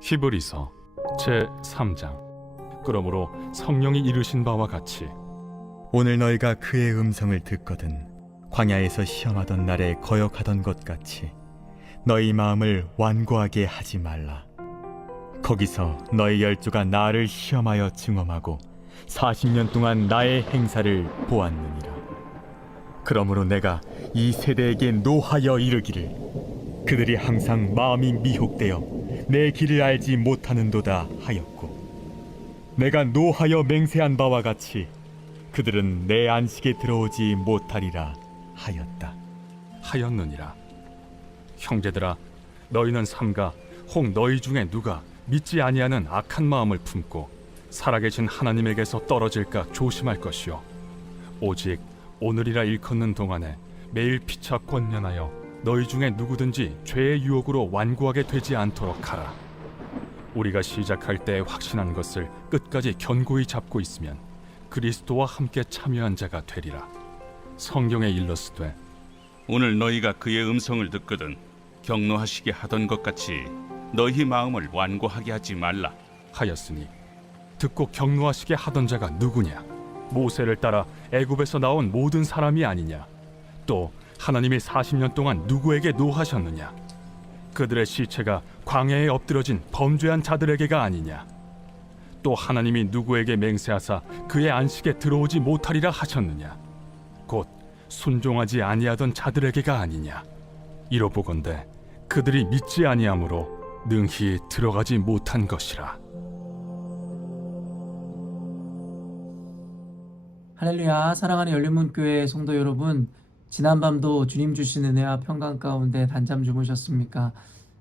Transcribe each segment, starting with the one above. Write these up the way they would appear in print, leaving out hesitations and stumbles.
히브리서 제3장. 그러므로 성령이 이르신 바와 같이 오늘 너희가 그의 음성을 듣거든 광야에서 시험하던 날에 거역하던 것 같이 너희 마음을 완고하게 하지 말라. 거기서 너희 열조가 나를 시험하여 증험하고 40년 동안 나의 행사를 보았느니라. 그러므로 내가 이 세대에게 노하여 이르기를 그들이 항상 마음이 미혹되어 내 길을 알지 못하는도다 하였고, 내가 노하여 맹세한 바와 같이 그들은 내 안식에 들어오지 못하리라 하였느니라. 형제들아, 너희는 삼가 혹 너희 중에 누가 믿지 아니하는 악한 마음을 품고 살아계신 하나님에게서 떨어질까 조심할 것이요, 오직 오늘이라 일컫는 동안에 매일 피차 권면하여 너희 중에 누구든지 죄의 유혹으로 완고하게 되지 않도록 하라. 우리가 시작할 때 확신한 것을 끝까지 견고히 잡고 있으면 그리스도와 함께 참여한 자가 되리라. 성경에 일렀으되 오늘 너희가 그의 음성을 듣거든 격노하시게 하던 것 같이 너희 마음을 완고하게 하지 말라 하였으니, 듣고 격노하시게 하던 자가 누구냐? 모세를 따라 애굽에서 나온 모든 사람이 아니냐? 또 하나님이 40년 동안 누구에게 노하셨느냐? 그들의 시체가 광야에 엎드러진 범죄한 자들에게가 아니냐? 또 하나님이 누구에게 맹세하사 그의 안식에 들어오지 못하리라 하셨느냐? 곧 순종하지 아니하던 자들에게가 아니냐? 이로보건대 그들이 믿지 아니하므로 능히 들어가지 못한 것이라. 할렐루야. 사랑하는 열린문교회 성도 여러분, 지난밤도 주님 주신 은혜와 평강 가운데 단잠 주무셨습니까?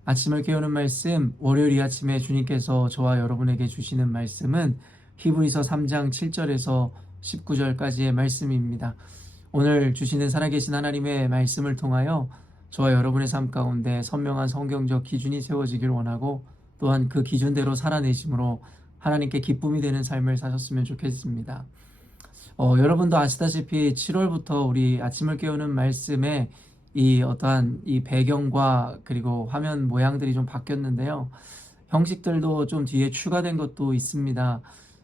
아침을 깨우는 말씀, 월요일 이 아침에 주님께서 저와 여러분에게 주시는 말씀은 히브리서 3장 7절에서 19절까지의 말씀입니다. 오늘 주시는 살아계신 하나님의 말씀을 통하여 저와 여러분의 삶 가운데 선명한 성경적 기준이 세워지길 원하고, 또한 그 기준대로 살아내심으로 하나님께 기쁨이 되는 삶을 사셨으면 좋겠습니다. 여러분도 아시다시피 7월부터 우리 아침을 깨우는 말씀에 이 어떠한 이 배경과 그리고 화면 모양들이 좀 바뀌었는데요. 형식들도 좀 뒤에 추가된 것도 있습니다.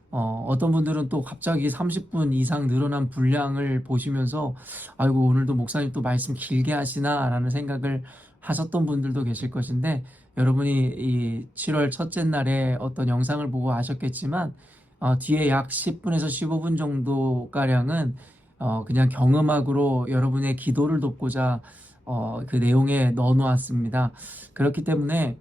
어떤 분들은 또 갑자기 30분 이상 늘어난 분량을 보시면서 아이고, 오늘도 목사님 또 말씀 길게 하시나 라는 생각을 하셨던 분들도 계실 것인데, 여러분이 이 7월 첫째 날에 어떤 영상을 보고 아셨겠지만 뒤에 약 10분에서 15분 정도가량은 그냥 경음악으로 여러분의 기도를 돕고자 그 내용에 넣어놓았습니다. 그렇기 때문에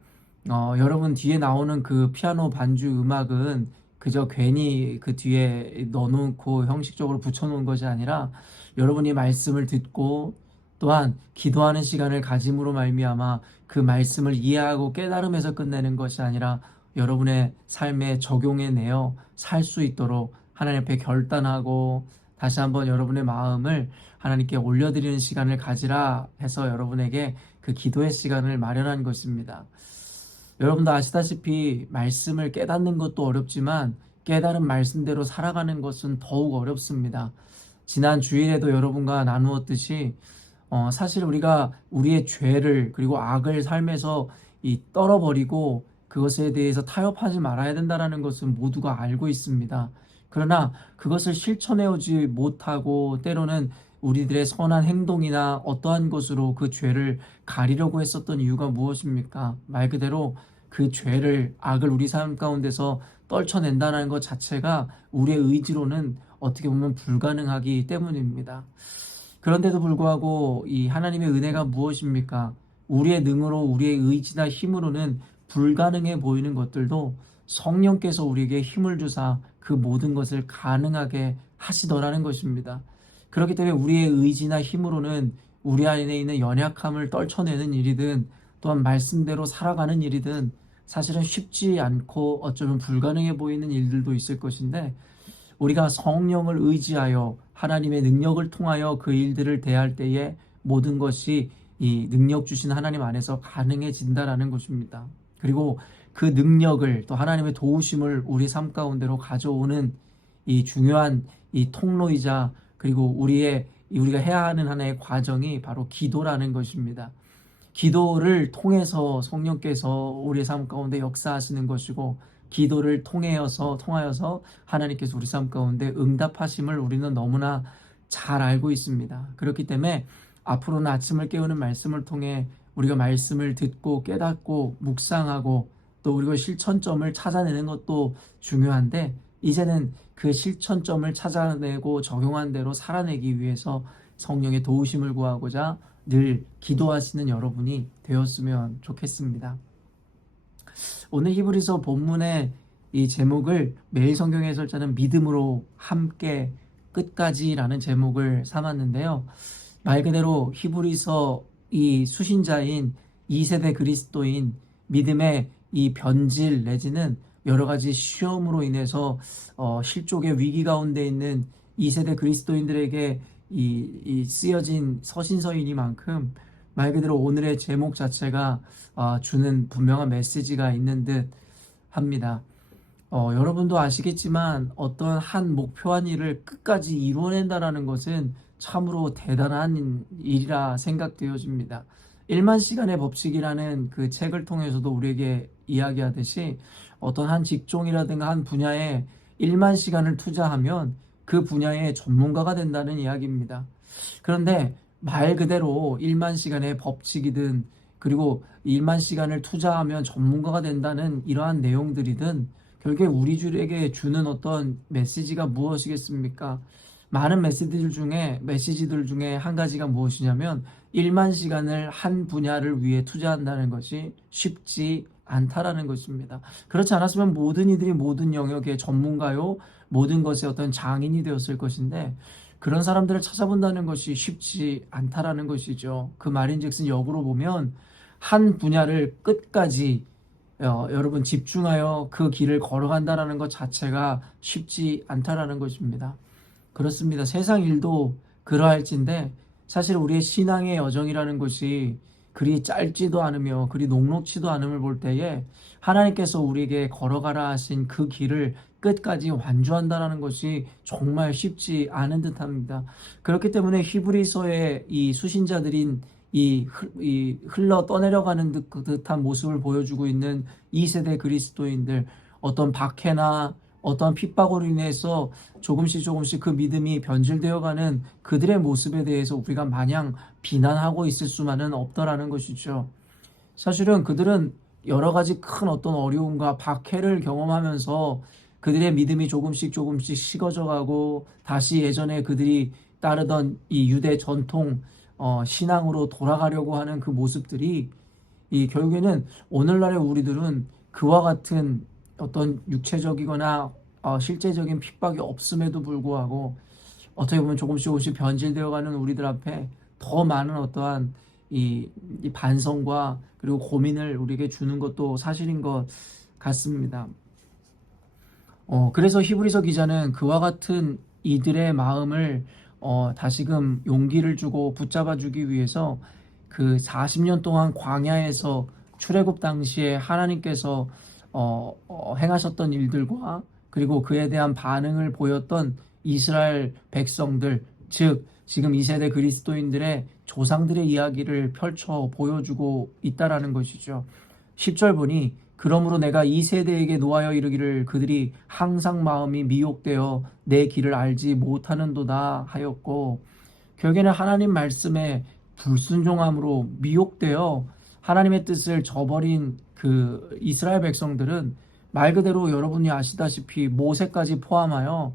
여러분 뒤에 나오는 그 피아노 반주 음악은 그저 괜히 그 뒤에 넣어놓고 형식적으로 붙여놓은 것이 아니라, 여러분이 말씀을 듣고 또한 기도하는 시간을 가짐으로 말미암아 그 말씀을 이해하고 깨달음에서 끝내는 것이 아니라 여러분의 삶에 적용해내어 살 수 있도록 하나님 앞에 결단하고 다시 한번 여러분의 마음을 하나님께 올려드리는 시간을 가지라 해서 여러분에게 그 기도의 시간을 마련한 것입니다. 여러분도 아시다시피 말씀을 깨닫는 것도 어렵지만 깨달은 말씀대로 살아가는 것은 더욱 어렵습니다. 지난 주일에도 여러분과 나누었듯이 사실 우리가 우리의 죄를 그리고 악을 삶에서 떨어버리고 그것에 대해서 타협하지 말아야 된다는 것은 모두가 알고 있습니다. 그러나 그것을 실천해오지 못하고 때로는 우리들의 선한 행동이나 어떠한 것으로 그 죄를 가리려고 했었던 이유가 무엇입니까? 말 그대로 그 죄를, 악을 우리 삶 가운데서 떨쳐낸다는 것 자체가 우리의 의지로는 어떻게 보면 불가능하기 때문입니다. 그런데도 불구하고 이 하나님의 은혜가 무엇입니까? 우리의 능으로, 우리의 의지나 힘으로는 불가능해 보이는 것들도 성령께서 우리에게 힘을 주사 그 모든 것을 가능하게 하시더라는 것입니다. 그렇기 때문에 우리의 의지나 힘으로는 우리 안에 있는 연약함을 떨쳐내는 일이든 또한 말씀대로 살아가는 일이든 사실은 쉽지 않고 어쩌면 불가능해 보이는 일들도 있을 것인데, 우리가 성령을 의지하여 하나님의 능력을 통하여 그 일들을 대할 때에 모든 것이 이 능력 주신 하나님 안에서 가능해진다라는 것입니다. 그리고 그 능력을, 또 하나님의 도우심을 우리 삶 가운데로 가져오는 이 중요한 이 통로이자 그리고 우리가 해야 하는 하나의 과정이 바로 기도라는 것입니다. 기도를 통해서 성령께서 우리 삶 가운데 역사하시는 것이고, 기도를 통하여서 하나님께서 우리 삶 가운데 응답하심을 우리는 너무나 잘 알고 있습니다. 그렇기 때문에 앞으로는 아침을 깨우는 말씀을 통해 우리가 말씀을 듣고 깨닫고 묵상하고 또 우리가 실천점을 찾아내는 것도 중요한데, 이제는 그 실천점을 찾아내고 적용한 대로 살아내기 위해서 성령의 도우심을 구하고자 늘 기도하시는 여러분이 되었으면 좋겠습니다. 오늘 히브리서 본문의 이 제목을 매일 성경 해설자는 믿음으로 함께 끝까지라는 제목을 삼았는데요. 말 그대로 히브리서 이 수신자인 2세대 그리스도인 믿음의 이 변질 내지는 여러 가지 시험으로 인해서 실족의 위기 가운데 있는 2세대 그리스도인들에게 이 쓰여진 서신서이니만큼 말 그대로 오늘의 제목 자체가 주는 분명한 메시지가 있는 듯 합니다. 여러분도 아시겠지만 어떤 한 목표한 일을 끝까지 이루어낸다는 것은 참으로 대단한 일이라 생각되어집니다. 1만 시간의 법칙이라는 그 책을 통해서도 우리에게 이야기하듯이 어떤 한 직종이라든가 한 분야에 1만 시간을 투자하면 그 분야의 전문가가 된다는 이야기입니다. 그런데 말 그대로 1만 시간의 법칙이든 그리고 1만 시간을 투자하면 전문가가 된다는 이러한 내용들이든 결국에 우리들에게 주는 어떤 메시지가 무엇이겠습니까? 많은 메시지들 중에 한 가지가 무엇이냐면 1만 시간을 한 분야를 위해 투자한다는 것이 쉽지 않다라는 것입니다. 그렇지 않았으면 모든 이들이 모든 영역의 전문가요, 모든 것의 어떤 장인이 되었을 것인데 그런 사람들을 찾아본다는 것이 쉽지 않다라는 것이죠. 그 말인즉슨 역으로 보면 한 분야를 끝까지 여러분 집중하여 그 길을 걸어간다라는 것 자체가 쉽지 않다라는 것입니다. 그렇습니다. 세상 일도 그러할진데 사실 우리의 신앙의 여정이라는 것이 그리 짧지도 않으며 그리 녹록지도 않음을 볼 때에 하나님께서 우리에게 걸어가라 하신 그 길을 끝까지 완주한다는 것이 정말 쉽지 않은 듯합니다. 그렇기 때문에 히브리서의 이 수신자들인 이 흘러 떠내려가는 듯한 모습을 보여주고 있는 2세대 그리스도인들, 어떤 박해나 어떤 핍박으로 인해서 조금씩 그 믿음이 변질되어가는 그들의 모습에 대해서 우리가 마냥 비난하고 있을 수만은 없더라는 것이죠. 사실은 그들은 여러 가지 큰 어떤 어려움과 박해를 경험하면서 그들의 믿음이 조금씩 식어져가고 다시 예전에 그들이 따르던 이 유대 전통 신앙으로 돌아가려고 하는 그 모습들이 결국에는 오늘날의 우리들은 그와 같은 어떤 육체적이거나 실제적인 핍박이 없음에도 불구하고 어떻게 보면 조금씩 변질되어가는 우리들 앞에 더 많은 어떠한 이 반성과 그리고 고민을 우리에게 주는 것도 사실인 것 같습니다. 그래서 히브리서 기자는 그와 같은 이들의 마음을 다시금 용기를 주고 붙잡아 주기 위해서 그 40년 동안 광야에서 출애굽 당시에 하나님께서 행하셨던 일들과 그리고 그에 대한 반응을 보였던 이스라엘 백성들, 즉 지금 2세대 그리스도인들의 조상들의 이야기를 펼쳐 보여주고 있다라는 것이죠. 10절 보니 그러므로 내가 2세대에게 노하여 이르기를 그들이 항상 마음이 미혹되어 내 길을 알지 못하는도다 하였고, 결국에는 하나님 말씀에 불순종함으로 미혹되어 하나님의 뜻을 저버린 그 이스라엘 백성들은 말 그대로 여러분이 아시다시피 모세까지 포함하여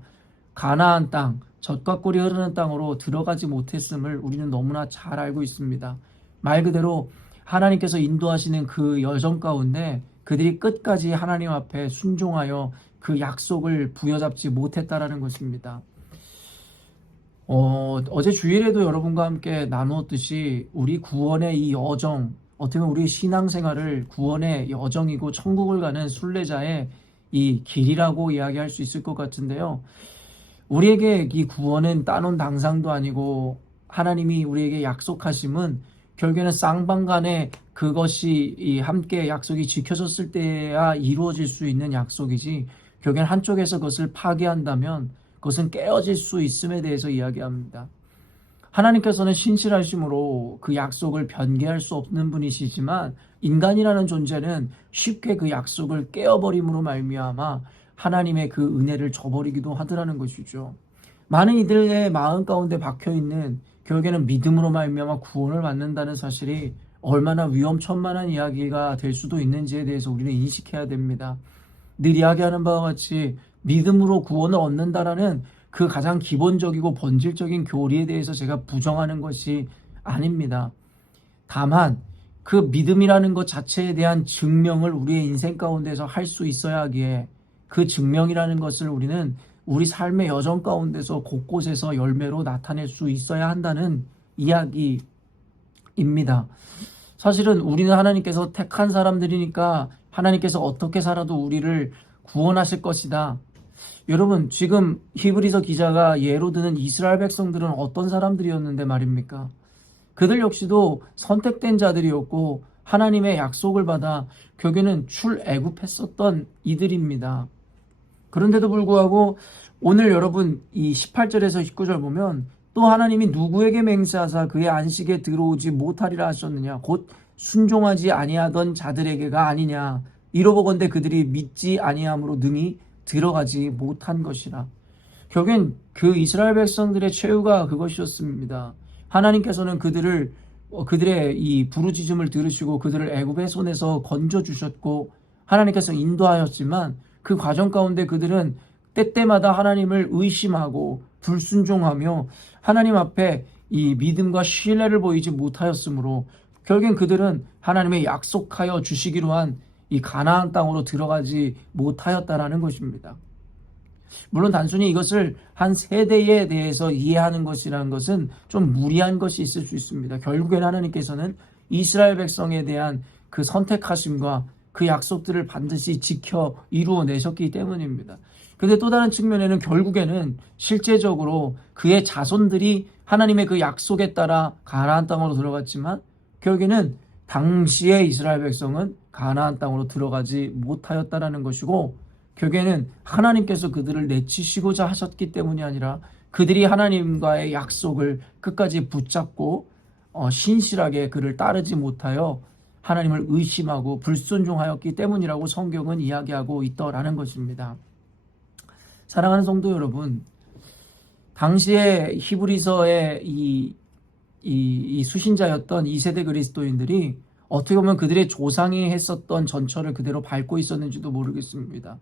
가나안 땅, 젖과 꿀이 흐르는 땅으로 들어가지 못했음을 우리는 너무나 잘 알고 있습니다. 말 그대로 하나님께서 인도하시는 그 여정 가운데 그들이 끝까지 하나님 앞에 순종하여 그 약속을 부여잡지 못했다라는 것입니다. 어제 주일에도 여러분과 함께 나누었듯이 우리 구원의 이 여정, 어떻게 보면 우리 신앙생활을 구원의 여정이고 천국을 가는 순례자의 이 길이라고 이야기할 수 있을 것 같은데요. 우리에게 이 구원은 따놓은 당상도 아니고 하나님이 우리에게 약속하심은 결국에는 쌍방간에 그것이 함께 약속이 지켜졌을 때야 이루어질 수 있는 약속이지, 결국에는 한쪽에서 그것을 파기한다면 그것은 깨어질 수 있음에 대해서 이야기합니다. 하나님께서는 신실하심으로 그 약속을 변개할 수 없는 분이시지만 인간이라는 존재는 쉽게 그 약속을 깨어버림으로 말미암아 하나님의 그 은혜를 저버리기도 하더라는 것이죠. 많은 이들의 마음 가운데 박혀있는 결국에는 믿음으로 말미암아 구원을 받는다는 사실이 얼마나 위험천만한 이야기가 될 수도 있는지에 대해서 우리는 인식해야 됩니다. 늘 이야기하는 바와 같이 믿음으로 구원을 얻는다라는 그 가장 기본적이고 본질적인 교리에 대해서 제가 부정하는 것이 아닙니다. 다만 그 믿음이라는 것 자체에 대한 증명을 우리의 인생 가운데서 할 수 있어야 하기에 그 증명이라는 것을 우리는 우리 삶의 여정 가운데서 곳곳에서 열매로 나타낼 수 있어야 한다는 이야기입니다. 사실은 우리는 하나님께서 택한 사람들이니까 하나님께서 어떻게 살아도 우리를 구원하실 것이다. 여러분, 지금 히브리서 기자가 예로 드는 이스라엘 백성들은 어떤 사람들이었는데 말입니까? 그들 역시도 선택된 자들이었고 하나님의 약속을 받아 결국에는 출애굽했었던 이들입니다. 그런데도 불구하고 오늘 여러분 이 18절에서 19절 보면 또 하나님이 누구에게 맹세하사 그의 안식에 들어오지 못하리라 하셨느냐 곧 순종하지 아니하던 자들에게가 아니냐 이러보건대 그들이 믿지 아니함으로 능히 들어가지 못한 것이라. 결국엔 그 이스라엘 백성들의 최후가 그것이었습니다. 하나님께서는 그들의 이 부르짖음을 들으시고 그들을 애굽의 손에서 건져 주셨고 하나님께서 인도하였지만 그 과정 가운데 그들은 때때마다 하나님을 의심하고 불순종하며 하나님 앞에 이 믿음과 신뢰를 보이지 못하였으므로 결국엔 그들은 하나님의 약속하여 주시기로 한 이 가나안 땅으로 들어가지 못하였다라는 것입니다. 물론 단순히 이것을 한 세대에 대해서 이해하는 것이라는 것은 좀 무리한 것이 있을 수 있습니다. 결국엔 하나님께서는 이스라엘 백성에 대한 그 선택하심과 그 약속들을 반드시 지켜 이루어내셨기 때문입니다. 그런데 또 다른 측면에는 결국에는 실제적으로 그의 자손들이 하나님의 그 약속에 따라 가나안 땅으로 들어갔지만 결국에는 당시의 이스라엘 백성은 가나안 땅으로 들어가지 못하였다라는 것이고 결국에는 하나님께서 그들을 내치시고자 하셨기 때문이 아니라 그들이 하나님과의 약속을 끝까지 붙잡고 신실하게 그를 따르지 못하여 하나님을 의심하고 불순종하였기 때문이라고 성경은 이야기하고 있더라는 것입니다. 사랑하는 성도 여러분, 당시에 히브리서의 이 수신자였던 2세대 그리스도인들이 어떻게 보면 그들의 조상이 했었던 전철을 그대로 밟고 있었는지도 모르겠습니다.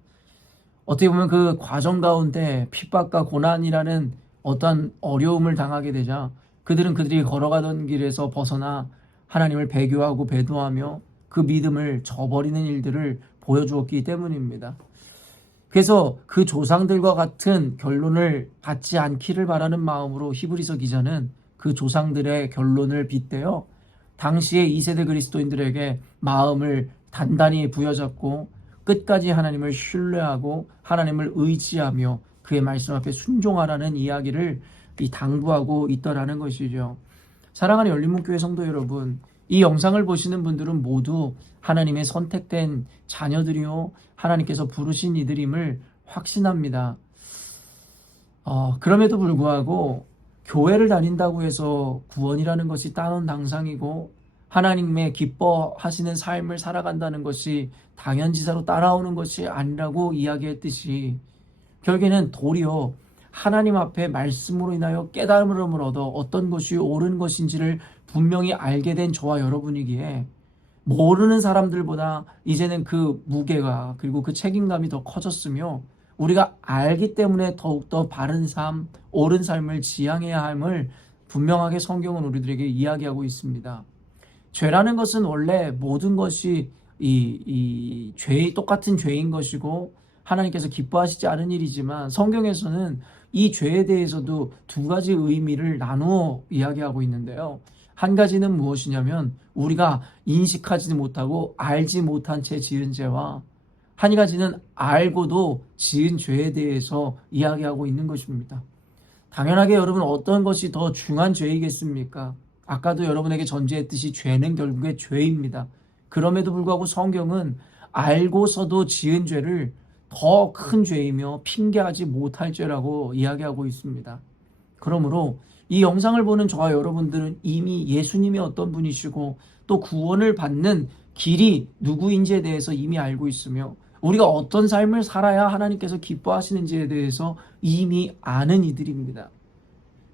어떻게 보면 그 과정 가운데 핍박과 고난이라는 어떠한 어려움을 당하게 되자 그들은 그들이 걸어가던 길에서 벗어나 하나님을 배교하고 배도하며 그 믿음을 저버리는 일들을 보여주었기 때문입니다. 그래서 그 조상들과 같은 결론을 받지 않기를 바라는 마음으로 히브리서 기자는 그 조상들의 결론을 빗대어 당시의 2세대 그리스도인들에게 마음을 단단히 부여잡고 끝까지 하나님을 신뢰하고 하나님을 의지하며 그의 말씀 앞에 순종하라는 이야기를 당부하고 있더라는 것이죠. 사랑하는 열린문교회 성도 여러분, 이 영상을 보시는 분들은 모두 하나님의 선택된 자녀들이요 하나님께서 부르신 이들임을 확신합니다. 그럼에도 불구하고 교회를 다닌다고 해서 구원이라는 것이 따놓은 당상이고 하나님의 기뻐하시는 삶을 살아간다는 것이 당연지사로 따라오는 것이 아니라고 이야기했듯이 결국에는 도리어 하나님 앞에 말씀으로 인하여 깨달음을 얻어 어떤 것이 옳은 것인지를 분명히 알게 된 저와 여러분이기에 모르는 사람들보다 이제는 그 무게가 그리고 그 책임감이 더 커졌으며 우리가 알기 때문에 더욱더 바른 삶, 옳은 삶을 지향해야 함을 분명하게 성경은 우리들에게 이야기하고 있습니다. 죄라는 것은 원래 모든 것이 똑같은 죄인 것이고 하나님께서 기뻐하시지 않은 일이지만 성경에서는 이 죄에 대해서도 두 가지 의미를 나누어 이야기하고 있는데요. 한 가지는 무엇이냐면 우리가 인식하지 못하고 알지 못한 채 지은 죄와 한 가지는 알고도 지은 죄에 대해서 이야기하고 있는 것입니다. 당연하게 여러분 어떤 것이 더 중한 죄이겠습니까? 아까도 여러분에게 전제했듯이 죄는 결국에 죄입니다. 그럼에도 불구하고 성경은 알고서도 지은 죄를 더 큰 죄이며 핑계하지 못할 죄라고 이야기하고 있습니다. 그러므로 이 영상을 보는 저와 여러분들은 이미 예수님이 어떤 분이시고 또 구원을 받는 길이 누구인지에 대해서 이미 알고 있으며 우리가 어떤 삶을 살아야 하나님께서 기뻐하시는지에 대해서 이미 아는 이들입니다.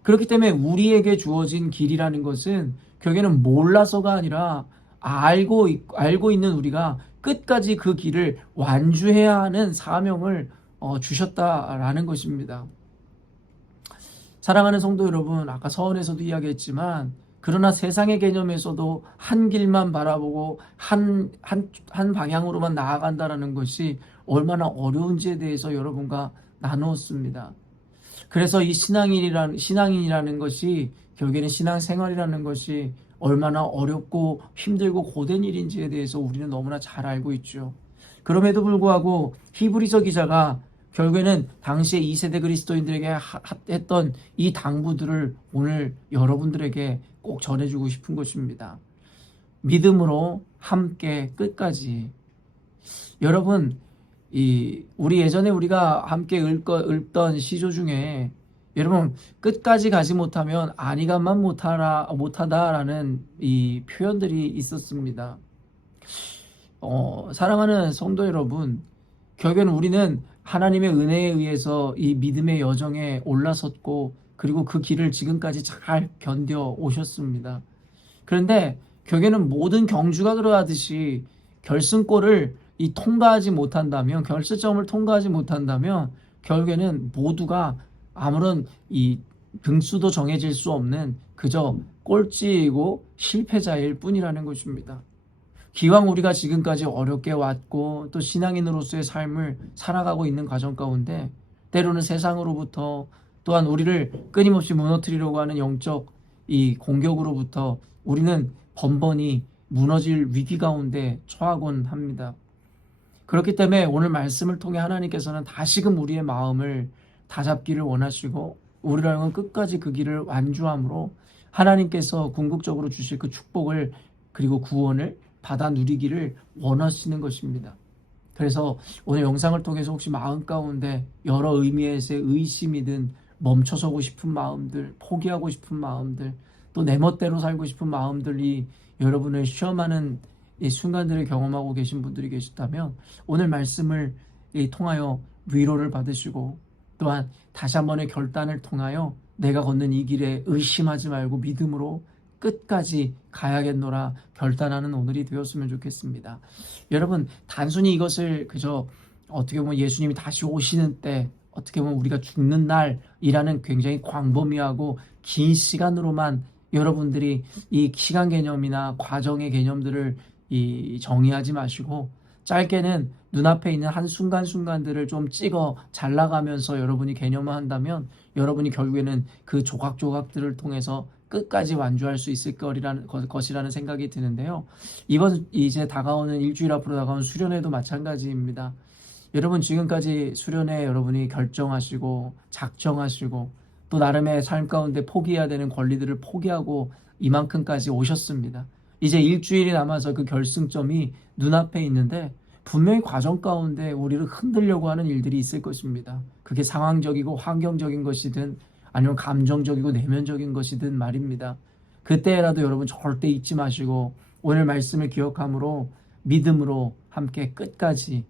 그렇기 때문에 우리에게 주어진 길이라는 것은 결국에는 몰라서가 아니라 알고 있는 우리가 끝까지 그 길을 완주해야 하는 사명을 주셨다라는 것입니다. 사랑하는 성도 여러분, 아까 서원에서도 이야기했지만 그러나 세상의 개념에서도 한 길만 바라보고 한 방향으로만 나아간다라는 것이 얼마나 어려운지에 대해서 여러분과 나누었습니다. 그래서 이 신앙인이라는 것이 결국에는 신앙생활이라는 것이 얼마나 어렵고 힘들고 고된 일인지에 대해서 우리는 너무나 잘 알고 있죠. 그럼에도 불구하고 히브리서 기자가 결국에는 당시에 2세대 그리스도인들에게 했던 이 당부들을 오늘 여러분들에게 꼭 전해주고 싶은 것입니다. 믿음으로 함께 끝까지. 여러분, 우리 예전에 우리가 함께 읽던 시조 중에 여러분 끝까지 가지 못하면 안이간만 못하다라는 이 표현들이 있었습니다. 사랑하는 성도 여러분, 결국에는 우리는 하나님의 은혜에 의해서 이 믿음의 여정에 올라섰고 그리고 그 길을 지금까지 잘 견뎌 오셨습니다. 그런데 결국에는 모든 경주가 그러하듯이 결승골을 통과하지 못한다면, 결승점을 통과하지 못한다면 결국에는 모두가 아무런 이 등수도 정해질 수 없는 그저 꼴찌이고 실패자일 뿐이라는 것입니다. 기왕 우리가 지금까지 어렵게 왔고 또 신앙인으로서의 삶을 살아가고 있는 과정 가운데 때로는 세상으로부터 또한 우리를 끊임없이 무너뜨리려고 하는 영적 이 공격으로부터 우리는 번번이 무너질 위기 가운데 처하곤 합니다. 그렇기 때문에 오늘 말씀을 통해 하나님께서는 다시금 우리의 마음을 다잡기를 원하시고 우리라는 끝까지 그 길을 완주함으로 하나님께서 궁극적으로 주실 그 축복을 그리고 구원을 받아 누리기를 원하시는 것입니다. 그래서 오늘 영상을 통해서 혹시 마음 가운데 여러 의미에서의 의심이든 멈춰서고 싶은 마음들, 포기하고 싶은 마음들, 또 내 멋대로 살고 싶은 마음들이 여러분을 시험하는 이 순간들을 경험하고 계신 분들이 계시다면 오늘 말씀을 통하여 위로를 받으시고 또한 다시 한 번의 결단을 통하여 내가 걷는 이 길에 의심하지 말고 믿음으로 끝까지 가야겠노라 결단하는 오늘이 되었으면 좋겠습니다. 여러분, 단순히 이것을 그저 어떻게 보면 예수님이 다시 오시는 때, 어떻게 보면 우리가 죽는 날이라는 굉장히 광범위하고 긴 시간으로만 여러분들이 이 시간 개념이나 과정의 개념들을 정의하지 마시고 짧게는 눈앞에 있는 한 순간순간들을 좀 찍어 잘라가면서 여러분이 개념을 한다면 여러분이 결국에는 그 조각조각들을 통해서 끝까지 완주할 수 있을 것이라는 생각이 드는데요. 이번 이제 다가오는 일주일 앞으로 다가오는 수련회도 마찬가지입니다. 여러분 지금까지 수련회 여러분이 결정하시고 작정하시고 또 나름의 삶 가운데 포기해야 되는 권리들을 포기하고 이만큼까지 오셨습니다. 이제 일주일이 남아서 그 결승점이 눈앞에 있는데 분명히 과정 가운데 우리를 흔들려고 하는 일들이 있을 것입니다. 그게 상황적이고 환경적인 것이든 아니면 감정적이고 내면적인 것이든 말입니다. 그때라도 여러분 절대 잊지 마시고 오늘 말씀을 기억함으로 믿음으로 함께 끝까지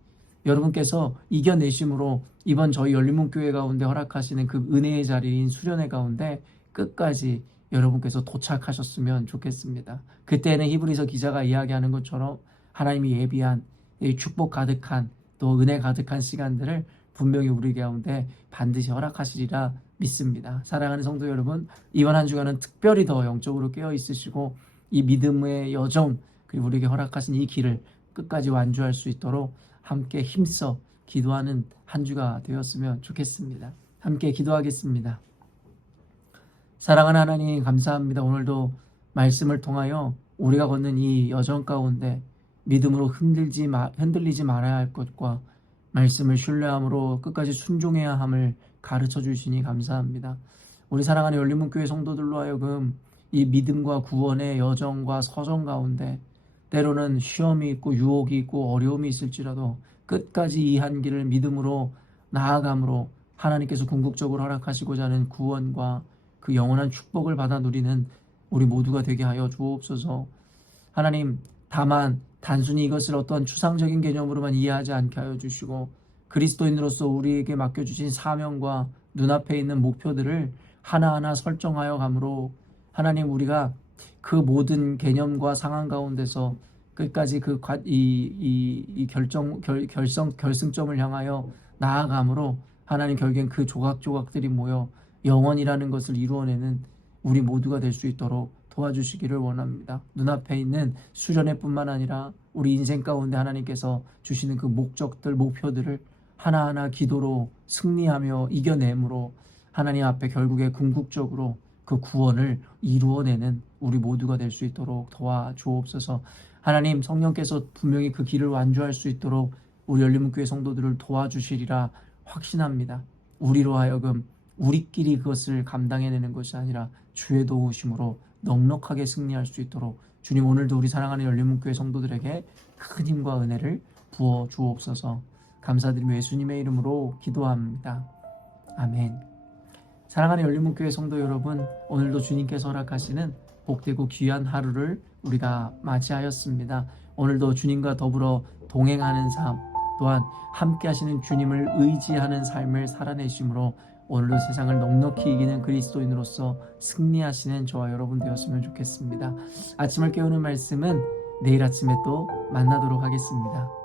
여러분께서 이겨내심으로 이번 저희 열린문교회 가운데 허락하시는 그 은혜의 자리인 수련회 가운데 끝까지 여러분께서 도착하셨으면 좋겠습니다. 그때는 히브리서 기자가 이야기하는 것처럼 하나님이 예비한 축복 가득한 또 은혜 가득한 시간들을 분명히 우리 가운데 반드시 허락하시리라 믿습니다. 사랑하는 성도 여러분, 이번 한 주간은 특별히 더 영적으로 깨어 있으시고 이 믿음의 여정 그리고 우리에게 허락하신 이 길을 끝까지 완주할 수 있도록 함께 힘써 기도하는 한 주가 되었으면 좋겠습니다. 함께 기도하겠습니다. 사랑하는 하나님 감사합니다. 오늘도 말씀을 통하여 우리가 걷는 이 여정 가운데 믿음으로 흔들리지 말아야 할 것과 말씀을 신뢰함으로 끝까지 순종해야 함을 가르쳐 주시니 감사합니다. 우리 사랑하는 열린문교회 성도들로 하여금 이 믿음과 구원의 여정과 서정 가운데 때로는 시험이 있고 유혹이 있고 어려움이 있을지라도 끝까지 이 한 길을 믿음으로 나아감으로 하나님께서 궁극적으로 허락하시고자 하는 구원과 그 영원한 축복을 받아 누리는 우리 모두가 되게 하여 주옵소서. 하나님, 다만 단순히 이것을 어떤 추상적인 개념으로만 이해하지 않게 하여 주시고 그리스도인으로서 우리에게 맡겨주신 사명과 눈앞에 있는 목표들을 하나하나 설정하여 가므로 하나님, 우리가 그 모든 개념과 상황 가운데서 끝까지 결승점을 향하여 나아가므로 하나님, 결국엔 그 조각조각들이 모여 영원이라는 것을 이루어내는 우리 모두가 될 수 있도록 도와주시기를 원합니다. 눈앞에 있는 수련회 뿐만 아니라 우리 인생 가운데 하나님께서 주시는 그 목적들, 목표들을 하나하나 기도로 승리하며 이겨내므로 하나님 앞에 결국에 궁극적으로 그 구원을 이루어내는 우리 모두가 될 수 있도록 도와주옵소서. 하나님, 성령께서 분명히 그 길을 완주할 수 있도록 우리 열린문교회 성도들을 도와주시리라 확신합니다. 우리로 하여금 우리끼리 그것을 감당해내는 것이 아니라 주의 도우심으로 넉넉하게 승리할 수 있도록 주님, 오늘도 우리 사랑하는 열린문교회 성도들에게 큰 힘과 은혜를 부어 주옵소서. 감사드리며 예수님의 이름으로 기도합니다. 아멘. 사랑하는 열린문교회 성도 여러분, 오늘도 주님께서 허락하시는 복되고 귀한 하루를 우리가 맞이하였습니다. 오늘도 주님과 더불어 동행하는 삶, 또한 함께 하시는 주님을 의지하는 삶을 살아내심으로 오늘도 세상을 넉넉히 이기는 그리스도인으로서 승리하시는 저와 여러분 되었으면 좋겠습니다. 아침을 깨우는 말씀은 내일 아침에 또 만나도록 하겠습니다.